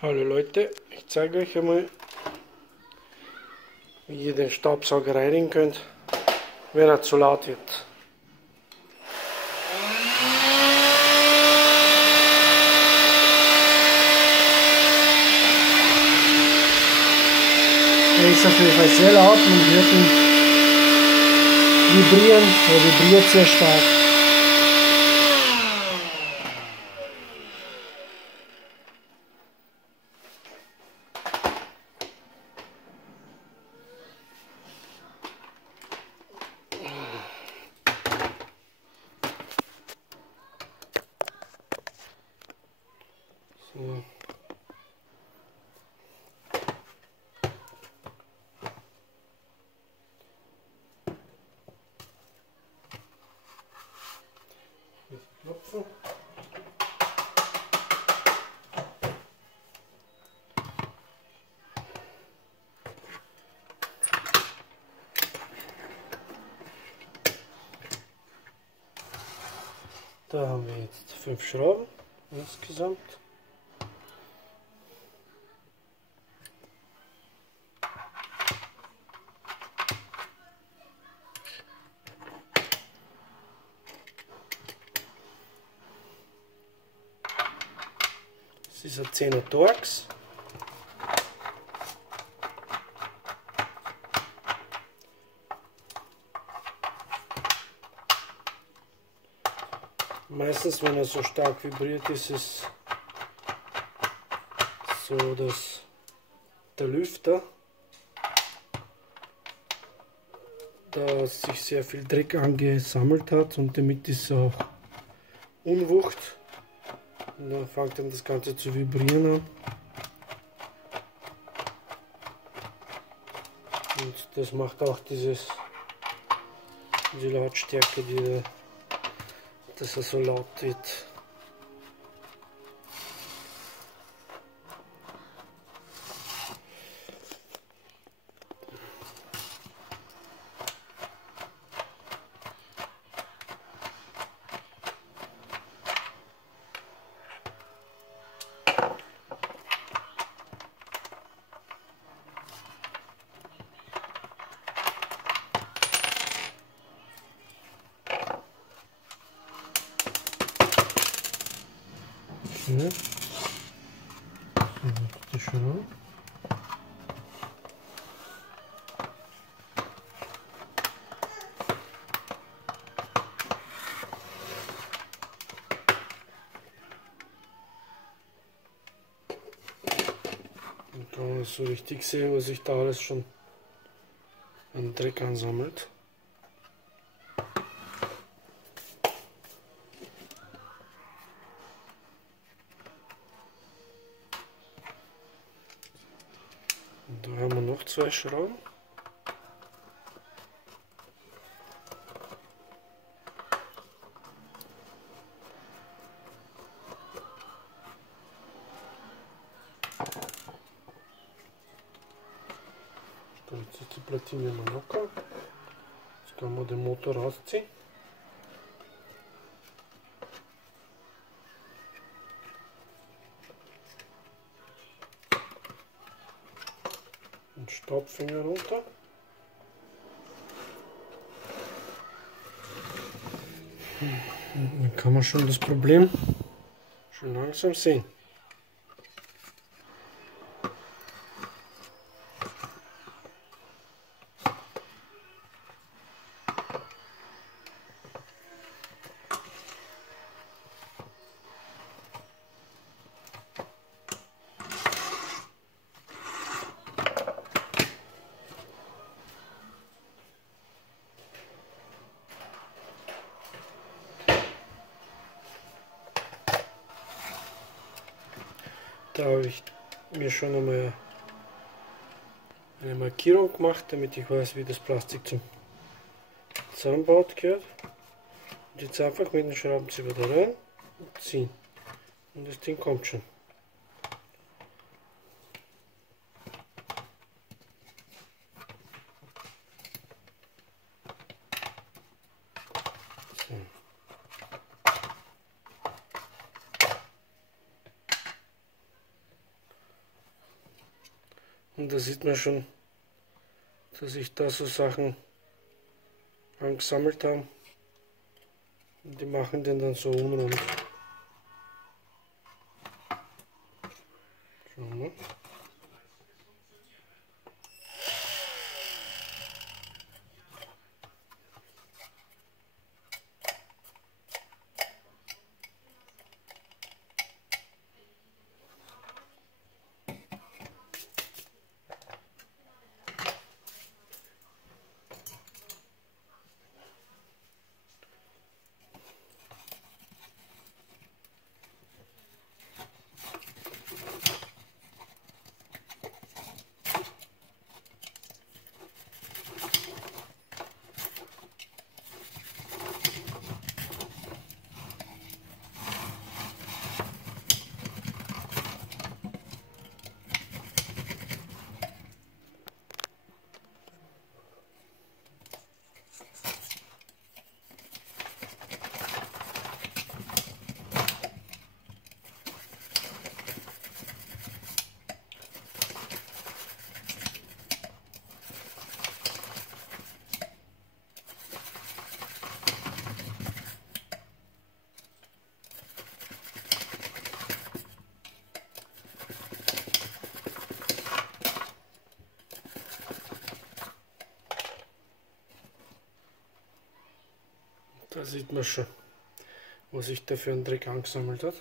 Hallo Leute, ich zeige euch einmal, wie ihr den Staubsauger reinigen könnt, wenn er zu laut wird. Er ist auf jeden Fall sehr laut, man hört ihn vibrieren, er vibriert sehr stark. So. Klopfen. Da haben wir jetzt 5 Schrauben insgesamt. Das ist ein 10er Torx. Meistens, wenn er so stark vibriert, ist es so, dass der Lüfter, da sich sehr viel Dreck angesammelt hat und damit ist er auch Unwucht. Und dann fängt dann das Ganze zu vibrieren an. Und das macht auch diese Lautstärke, dass er so laut wird. Okay. So, die Schraube. Und kann man so richtig sehen, was sich da alles schon an Dreck ansammelt. Und da haben wir noch 2 Schrauben. Da ist jetzt die Platine mal locker. Jetzt können wir den Motor rausziehen. Und Staubfinger runter. Dann kann man schon das Problem schon langsam sehen. Da habe ich mir schon einmal eine Markierung gemacht, damit ich weiß, wie das Plastik zum Zusammenbaut gehört. Und jetzt einfach mit dem Schraubenzieher da rein und ziehen. Und das Ding kommt schon. So. Und da sieht man schon, dass ich da so Sachen angesammelt habe. Und die machen den dann so unrund. Schauen wir. Da sieht man schon, was sich da für einen Dreck angesammelt hat.